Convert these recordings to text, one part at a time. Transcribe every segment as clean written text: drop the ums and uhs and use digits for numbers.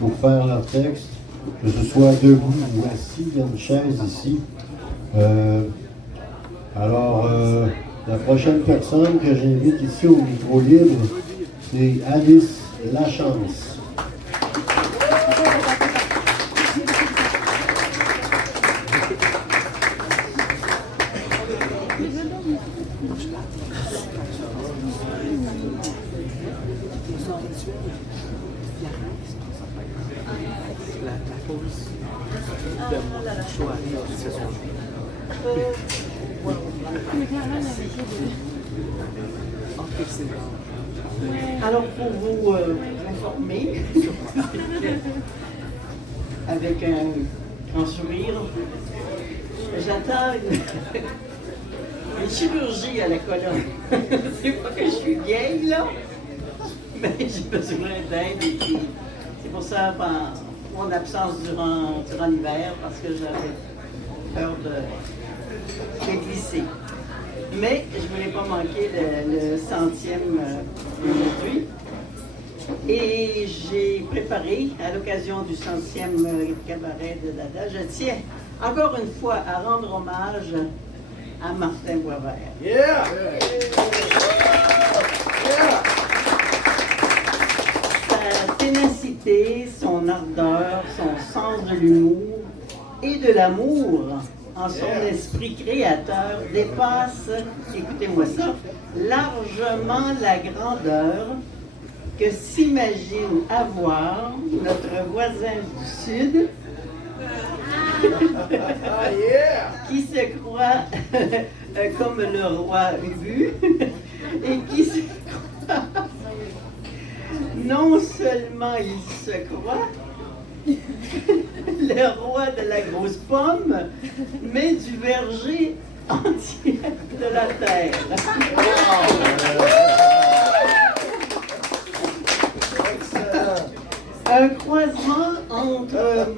pour faire leur texte, que ce soit debout ou assis, il y a une chaise ici. La prochaine personne que j'invite ici au micro libre, c'est Alice Lachance. Alors, pour vous informer, avec un grand sourire, j'attends une chirurgie à la colonne. C'est pas que je suis vieille, là, mais j'ai besoin d'aide. Et puis, c'est pour ça, mon absence durant l'hiver, parce que j'avais peur de glisser. Mais je ne voulais pas manquer le 100e aujourd'hui. Et j'ai préparé, à l'occasion du 100e cabaret de Dada, je tiens encore une fois à rendre hommage à Martin Boisvert. Yeah! Yeah! Sa ténacité, son ardeur, son sens de l'humour et de l'amour en son esprit créateur dépasse, écoutez-moi ça, largement la grandeur que s'imagine avoir notre voisin du Sud qui se croit comme le roi Ubu et qui se croit, non seulement il se croit le roi de la grosse pomme, mais du verger entier de la terre. Un croisement entre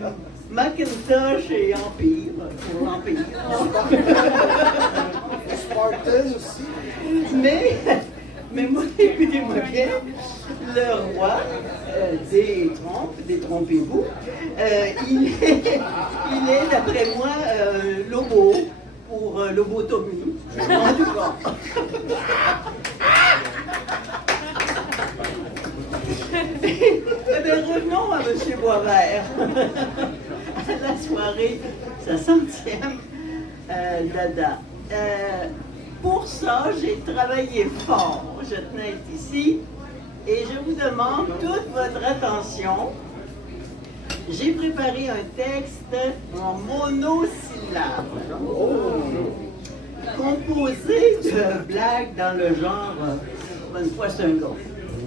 Macintosh et Empire, pour l'Empire. Spartan aussi. Mais moi, écoutez-moi bien, le roi détrompez-vous, il est d'après moi Lobo, pour lobotomie, en tout cas. Revenons à M. Boisvert, à la soirée, sa 100e Dada. Pour ça, j'ai travaillé fort. Je tenais à être ici et je vous demande toute votre attention. J'ai préparé un texte en monosyllabe, composé de blagues dans le genre une fois c'est un gars.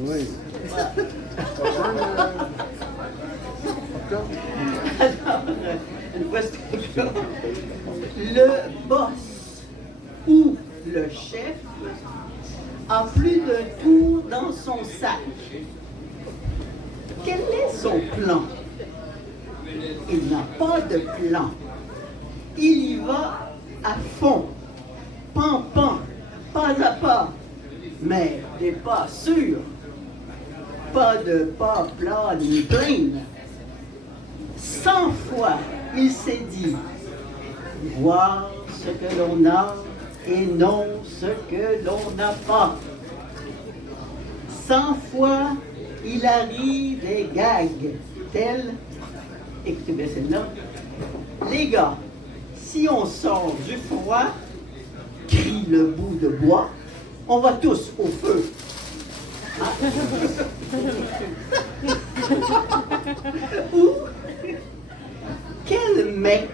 Oui. Voilà. Alors, une fois c'est un gars, le boss ou le chef a plus d'un tour dans son sac. Quel est son plan? Il n'a pas de plan. Il y va à fond, pan, pas à pas, mais des pas sûrs. Pas de pas plats ni pleins. 100 fois, il s'est dit voir ce que l'on a et non ce que l'on n'a pas. 100 fois, il arrive des gags tels, écoutez bien celle-là, les gars, si on sort du froid, crie le bout de bois, on va tous au feu. Ah. Ou, quel mec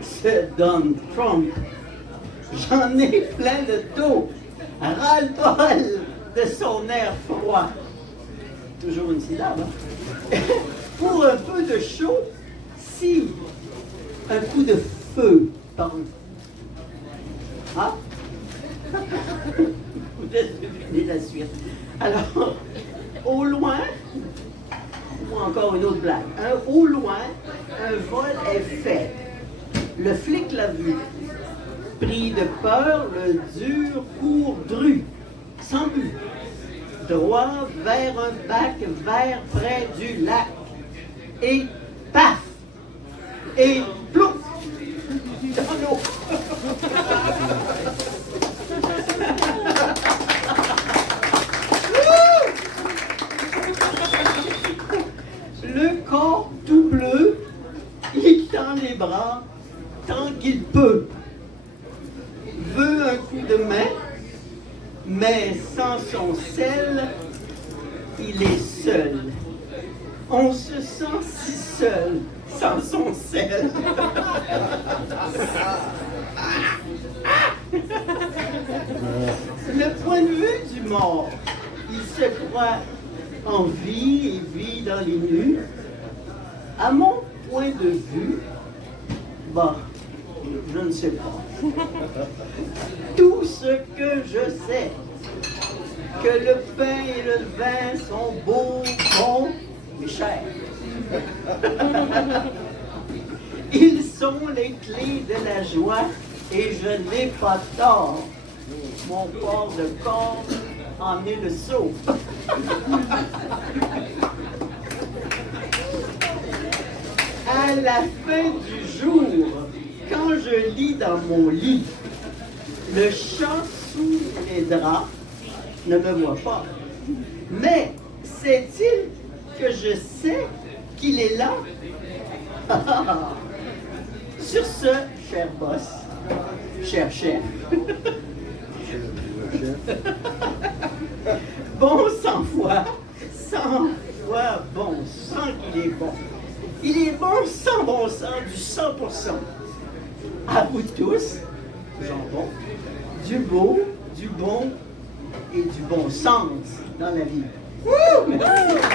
se donne Trump? J'en ai plein le dos, ras-le-bol de son air froid. Toujours une syllabe, hein? Pour un peu de chaud, si un coup de feu par le... Ah? Vous devinez la suite. Alors, au loin, ou encore une autre blague, au loin, un vol est fait. Le flic l'a vu. Pris de peur, le dur court dru, sans but, droit vers un bac vert près du lac. et paf! Et plouf! Dans l'eau. Le corps tout bleu, il tend les bras tant qu'il peut. Veut un coup de main, mais sans son sel, il est seul. On se sent si seul sans son sel. Le point de vue du mort, il se croit en vie et vit dans les nues. À mon point de vue, bah, je ne sais pas. Tout ce que je sais, que le pain et le vin sont beaux, bons, mais chers. Ils sont les clés de la joie et je n'ai pas tort. Mon port de corps en est le sceau. À la fin du jour, quand je lis dans mon lit, le chat sous les draps ne me voit pas. Mais sait-il que je sais qu'il est là? Sur ce, cher boss, cher chef, bon 100 fois, 100 fois bon, sans qu'il est bon. Il est bon sans bon sens, du 100%. À vous tous, jambon, du beau, du bon et du bon sens dans la vie. Wouh! Merci.